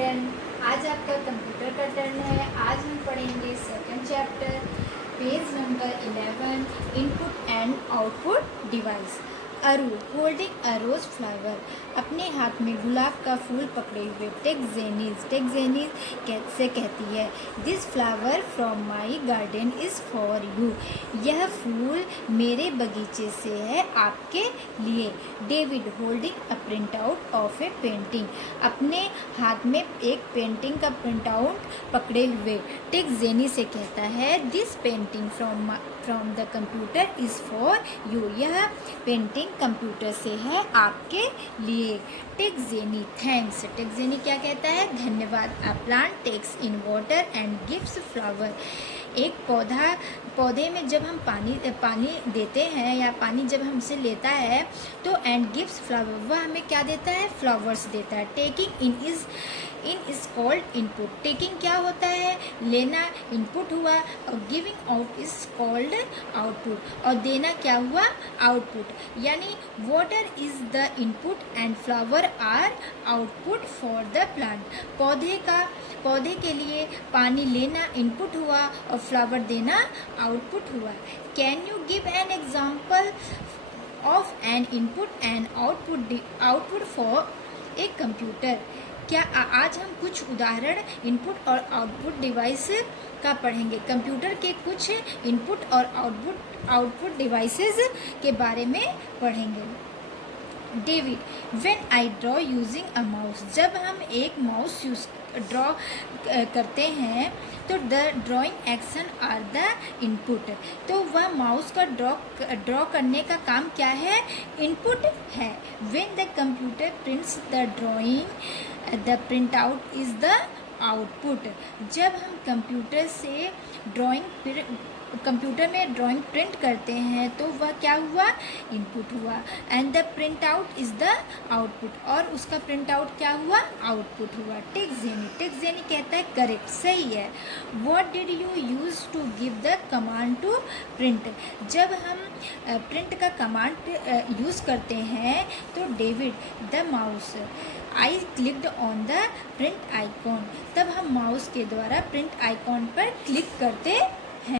Student, आज आपका computer का टर्न है। आज हम पढ़ेंगे second chapter, page number 11, input and output device. अरु होल्डिंग अ रोज फ्लावर, अपने हाथ में गुलाब का फूल पकड़े हुए टेक्जेनीज से कहती है, this flower from my garden is for you, यह फूल मेरे बगीचे से है आपके लिए। David holding a print out of A painting, अपने हाथ में एक पेंटिंग का प्रिंट आउट पकड़े हुए टेक्जेनी से कहता है, this painting from the computer is for you, यह पेंटिंग कंप्यूटर से है आपके लिए। टेक्जेनी थैंक्स, टेक्जेनी क्या कहता है, धन्यवाद। A plant takes in water and gives flower, एक पौधे में जब हम पानी देते हैं या पानी जब हमसे लेता है तो एंड गिव्स फ्लावर, वह हमें क्या देता है, फ्लावर्स देता है। Taking in is called input, taking क्या होता है, लेना, इनपुट हुआ, और giving out is called output, और देना क्या हुआ, आउटपुट। यानी water is the input and flower are output for the plant, पौधे के लिए पानी लेना इनपुट हुआ और फ्लावर देना आउटपुट हुआ। Can you give an example of N input and output for a computer, क्या आज हम कुछ उदाहरण इनपुट और आउटपुट डिवाइस का पढ़ेंगे। कंप्यूटर के कुछ इनपुट और आउटपुट डिवाइसेस के बारे में पढ़ेंगे। David, when I draw using a mouse, जब हम एक माउस ड्रॉ करते हैं तो the drawing action are the input, तो वह माउस का ड्रॉ करने का काम क्या है, इनपुट है। When the computer prints the drawing the print out is the output, जब हम कंप्यूटर में ड्राइंग प्रिंट करते हैं तो वह क्या हुआ, इनपुट हुआ। And the print out is the output, और उसका प्रिंट आउट क्या हुआ, आउटपुट हुआ। टेक्जेनी कहता है करेक्ट, सही है। What did you use to give the command to print, जब हम प्रिंट का कमांड यूज़ करते हैं तो David, the mouse, I clicked on the print icon, तब हम माउस के द्वारा प्रिंट आइकॉन पर क्लिक करते हैं।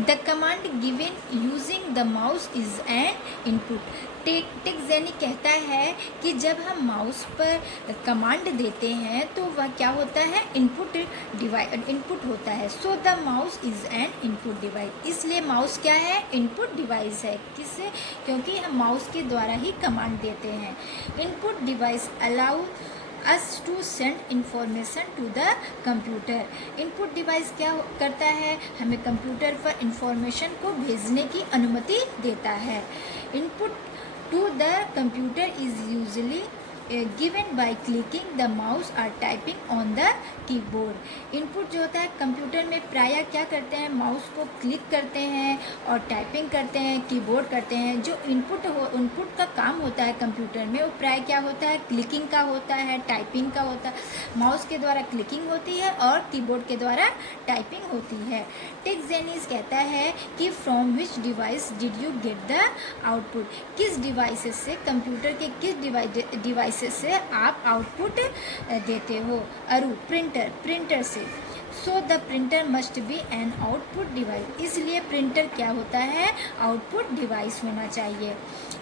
The command given using the mouse is an input, टेक्जेनी कहता है कि जब हम माउस पर कमांड देते हैं तो वह क्या होता है, इनपुट होता है। So the mouse is an input device, इसलिए माउस क्या है, इनपुट डिवाइस है। किससे, क्योंकि हम माउस के द्वारा ही कमांड देते हैं। Input device allow us to send information to the computer, input device क्या करता है, हमें कंप्यूटर पर इंफॉर्मेशन को भेजने की अनुमति देता है। Input to the computer is usually given by clicking the mouse और typing on the keyboard, input जो होता है कंप्यूटर में प्रायः क्या करते हैं, माउस को क्लिक करते हैं और टाइपिंग करते हैं, कीबोर्ड करते हैं। जो इनपुट का काम होता है कंप्यूटर में वो प्रायः क्या होता है, क्लिकिंग का होता है, टाइपिंग का होता है। माउस के द्वारा क्लिकिंग होती है और कीबोर्ड के द्वारा टाइपिंग होती है। टेक्जेनीज कहता है कि from which device did you get the output, किस डिवाइसेस से, कंप्यूटर के किस डिवाइसेस से आप आउटपुट देते हो। अरु, प्रिंटर से। So the printer must be an output device, इसलिए प्रिंटर क्या होता है, आउटपुट डिवाइस होना चाहिए।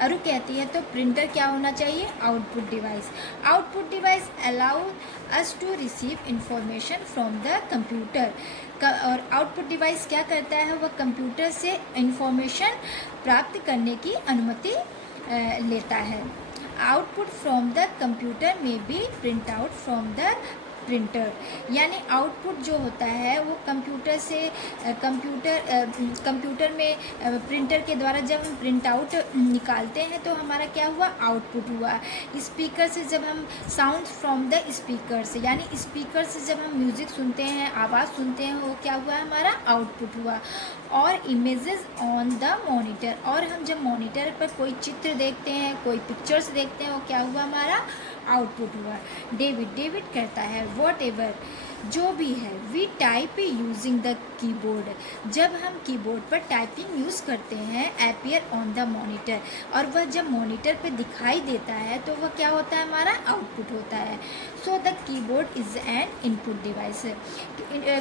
अरु कहती है तो प्रिंटर क्या होना चाहिए, output device. Output device allow us to receive information from the computer, और आउटपुट डिवाइस क्या करता है, वह कंप्यूटर से इंफॉर्मेशन प्राप्त करने की अनुमति लेता है। Output from the computer may be print out from the printer, यानी आउटपुट जो होता है वो कंप्यूटर में प्रिंटर के द्वारा जब हम प्रिंट आउट निकालते हैं तो हमारा क्या हुआ, आउटपुट हुआ। स्पीकर से जब हम साउंड फ्रॉम द स्पीकर से, यानी स्पीकर से जब हम म्यूज़िक सुनते हैं, आवाज़ सुनते हैं, वो क्या हुआ, हमारा आउटपुट हुआ। और इमेजेस ऑन द मॉनिटर, और हम जब मॉनिटर पर कोई चित्र देखते हैं, कोई पिक्चर्स देखते हैं, वो क्या हुआ, हमारा आउटपुट हुआ। डेविड कहता है वॉट एवर, जो भी है, we type using the keyboard, जब हम कीबोर्ड पर टाइपिंग यूज़ करते हैं, अपीयर ऑन द मॉनिटर, और वह जब मॉनिटर पे दिखाई देता है तो वह क्या होता है, हमारा आउटपुट होता है। So the keyboard is an input device,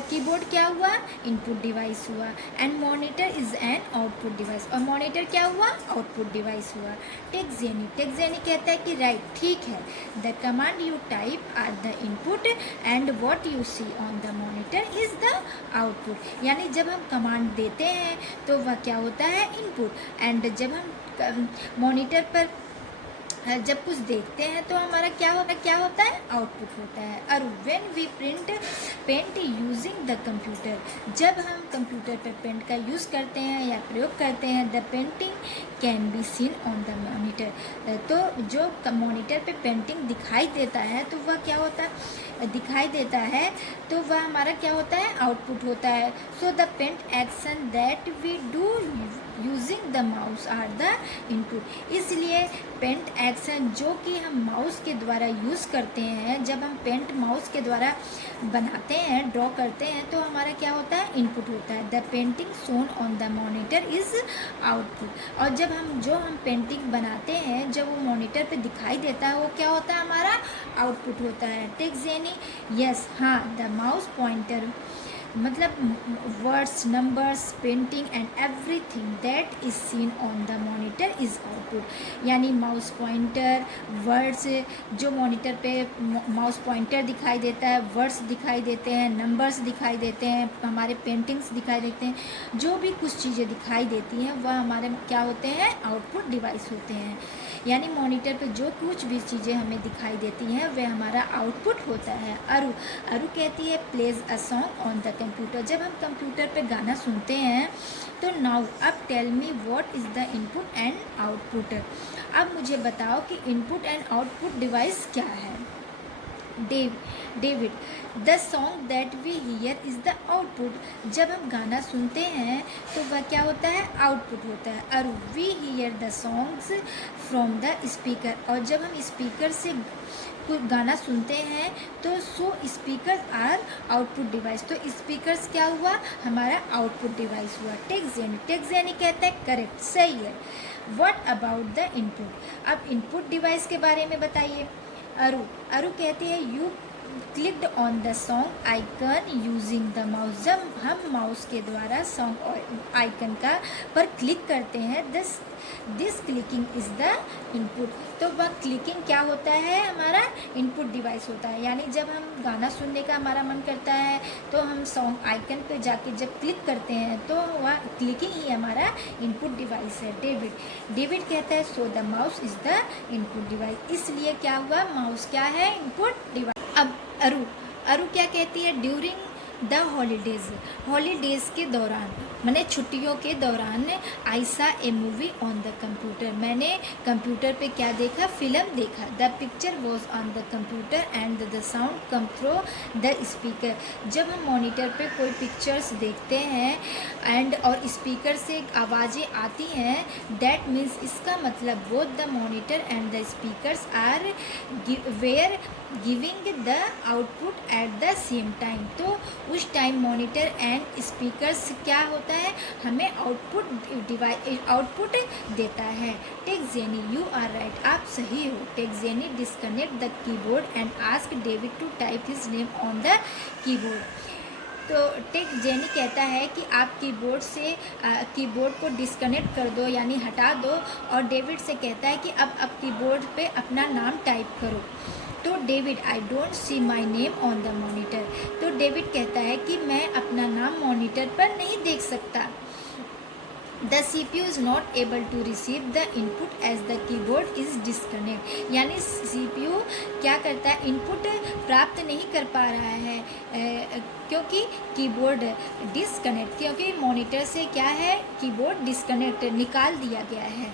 keyboard क्या हुआ, इनपुट डिवाइस हुआ, and monitor is an output device, और मॉनिटर क्या हुआ, आउटपुट डिवाइस हुआ। टेक्जेनी कहता है कि राइट, ठीक है, the command you type are the input and what you see on the monitor is the output, यानी जब हम कमांड देते हैं तो वह क्या होता है, इनपुट, एंड जब हम मॉनिटर पर जब कुछ देखते हैं तो हमारा क्या होता है, आउटपुट होता है। और when we paint using the computer, जब हम कंप्यूटर पर पेंट का यूज़ करते हैं या प्रयोग करते हैं, the painting can be seen on the monitor, तो जो मॉनिटर पे पेंटिंग दिखाई देता है तो वह क्या होता है, दिखाई देता है तो वह हमारा क्या होता है, आउटपुट होता है। So the paint action that we do using the mouse are the input, इसलिए पेंट एक्शन जो कि हम माउस के द्वारा यूज़ करते हैं, जब हम पेंट माउस के द्वारा बनाते हैं, ड्रॉ करते हैं, तो हमारा क्या होता है, इनपुट होता है। The painting shown on the monitor is output, और जब हम पेंटिंग बनाते हैं, जब वो मॉनिटर पे दिखाई देता है, वो क्या होता है, हमारा आउटपुट होता है। टेक जेनी, यस, हाँ, द माउस पॉइंटर, मतलब words, numbers, painting and everything that is seen on the monitor is output, यानी माउस पॉइंटर, वर्ड्स, जो मॉनिटर पे माउस पॉइंटर दिखाई देता है, वर्ड्स दिखाई देते हैं, नंबर्स दिखाई देते हैं, हमारे पेंटिंग्स दिखाई देते हैं, जो भी कुछ चीज़ें दिखाई देती हैं वह हमारे क्या होते हैं, आउटपुट डिवाइस होते हैं। यानी मॉनिटर पे जो कुछ भी चीज़ें हमें दिखाई देती हैं वह हमारा आउटपुट होता है। अरु कहती है plays a song on the computer, जब हम कंप्यूटर पे गाना सुनते हैं तो नाउ अब tell me what is the input and output, अब मुझे बताओ कि इनपुट एंड आउटपुट डिवाइस क्या है। David, the song that we hear is the output, जब हम गाना सुनते हैं तो वह क्या होता है, आउटपुट होता है। और we hear the songs from the speaker, और जब हम स्पीकर से कोई गाना सुनते हैं तो so speaker are output device, तो स्पीकर्स क्या हुआ, हमारा आउटपुट डिवाइस हुआ। टेक जेनी कहता है करेक्ट, सही है। व्हाट अबाउट द इनपुट, अब इनपुट डिवाइस के बारे में बताइए। अरु कहती है you clicked on the song icon using the mouse, जब हम माउस के द्वारा सॉन्ग आइकन का पर क्लिक करते हैं, this clicking is the input, तो वह क्लिकिंग क्या होता है, हमारा इनपुट डिवाइस होता है। यानी जब हम गाना सुनने का हमारा मन करता है तो हम सॉन्ग आइकन पे जाके जब क्लिक करते हैं तो वह क्लिकिंग ही हमारा इनपुट डिवाइस है। डेविड कहता है so the mouse is the input device, इसलिए क्या हुआ, माउस क्या है, इनपुट डिवाइस। अब अरु क्या कहती है, ड्यूरिंग द हॉलीडेज़ के दौरान, मैंने छुट्टियों के दौरान, आई सा ए मूवी ऑन द कंप्यूटर, मैंने कंप्यूटर पे क्या देखा, फिल्म देखा। The picture was on the computer and the sound come through the speaker, जब हम मॉनिटर पे कोई पिक्चर्स देखते हैं एंड और स्पीकर से आवाज़ें आती हैं, दैट मीन्स, इसका मतलब both the monitor and the speakers are were giving the output at the same time, तो उस टाइम मॉनिटर एंड स्पीकर्स क्या होता है, हमें आउटपुट देता है। Take Jenny, you are right, आप सही हो। Tech Jenny disconnect the keyboard and ask David to type his name on the keyboard, तो टेक जेनी कहता है कि आप कीबोर्ड को डिस्कनेक्ट कर दो, यानी हटा दो, और डेविड से कहता है कि अब आप कीबोर्ड पे अपना नाम टाइप करो। तो David, I don't see my name on the monitor, तो डेविड कहता है कि मैं अपना नाम मॉनिटर पर नहीं देख सकता। The CPU is not able to receive the input as the keyboard is disconnect, यानी CPU क्या करता है, इनपुट प्राप्त नहीं कर पा रहा है क्योंकि कीबोर्ड डिस्कनेक्ट, क्योंकि मॉनिटर से क्या है, कीबोर्ड डिस्कनेक्ट निकाल दिया गया है।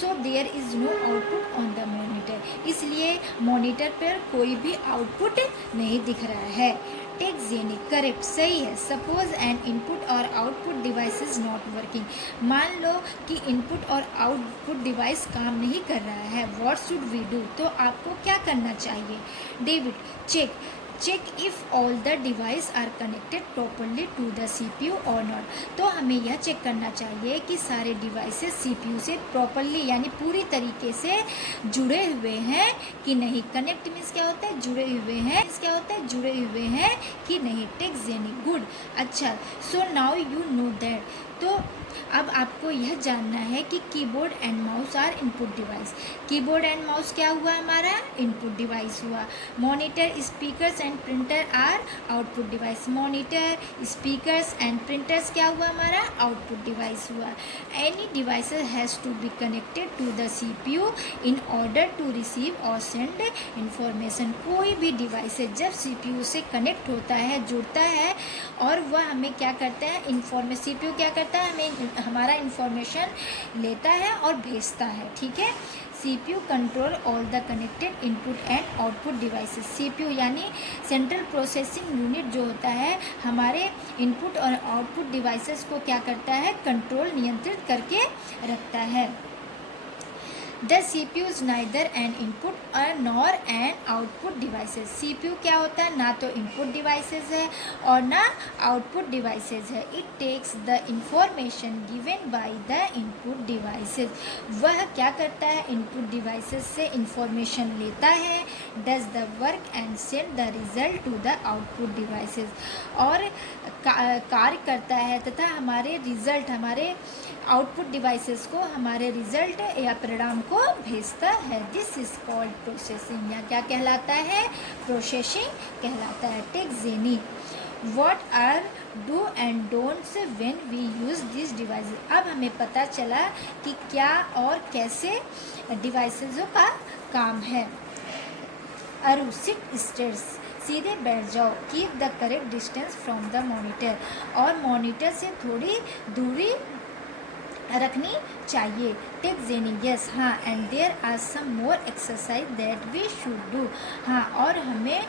So there is no output on the monitor, इसलिए मॉनिटर पर कोई भी आउटपुट नहीं दिख रहा है। टेक जेनी, करेक्ट, सही है। सपोज एन इनपुट और output device is not working, मान लो कि इनपुट और आउटपुट डिवाइस काम नहीं कर रहा है, व्हाट शुड वी डू, तो आपको क्या करना चाहिए? David, check if all the device are connected properly to the CPU or not, तो हमें यह चेक करना चाहिए कि सारे डिवाइसेस CPU से प्रॉपरली यानी पूरी तरीके से जुड़े हुए हैं कि नहीं। कनेक्ट मीन्स क्या होता है? जुड़े हुए हैं। क्या होता है? जुड़े हुए हैं कि नहीं। टेक जेनी, गुड, अच्छा। So now you know that, तो अब आपको यह जानना है कि keyboard and mouse are input device. Keyboard and mouse क्या हुआ? हमारा इनपुट डिवाइस हुआ। Monitor, speakers and printer are output device. Monitor, speakers and printers क्या हुआ? हमारा आउटपुट डिवाइस हुआ। Any device has to be connected to the CPU in order to receive or send information. कोई भी device है जब CPU से connect होता है, जुड़ता है, और वह हमें क्या करता है? CPU क्या करता है? हमें हमारा इंफॉर्मेशन लेता है और भेजता है, ठीक है। CPU control all the connected input and output devices. CPU यानी सेंट्रल प्रोसेसिंग यूनिट जो होता है, हमारे इनपुट और आउटपुट डिवाइसेस को क्या करता है? कंट्रोल, नियंत्रित करके रखता है। The CPU is neither N input nor an output devices. CPU क्या होता है? ना तो इनपुट डिवाइसेज है और ना आउटपुट डिवाइसेज है। It takes the information given by the input devices. वह क्या करता है? इनपुट डिवाइसेज से इंफॉर्मेशन लेता है, does the work and send the result to the output devices, और कार्य करता है तथा हमारे रिजल्ट, हमारे आउटपुट डिवाइसेस को हमारे रिजल्ट या परिणाम को भेजता है। दिस इज कॉल्ड प्रोसेसिंग, या क्या कहलाता है? प्रोसेसिंग कहलाता है। Take genie, what are do and don'ts when we use this devices. अब हमें पता चला कि क्या और कैसे डिवाइसेसों का काम है। अरु, सिट स्टेयर्स, सीधे बैठ जाओ। Keep the correct distance from the monitor, और मॉनिटर से थोड़ी दूरी रखनी चाहिए। टेक जेनी, यस, हाँ। And there are some more exercise that we should do, हाँ, और हमें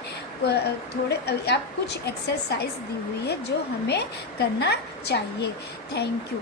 थोड़े अब कुछ एक्सरसाइज दी हुई है जो हमें करना चाहिए। Thank you.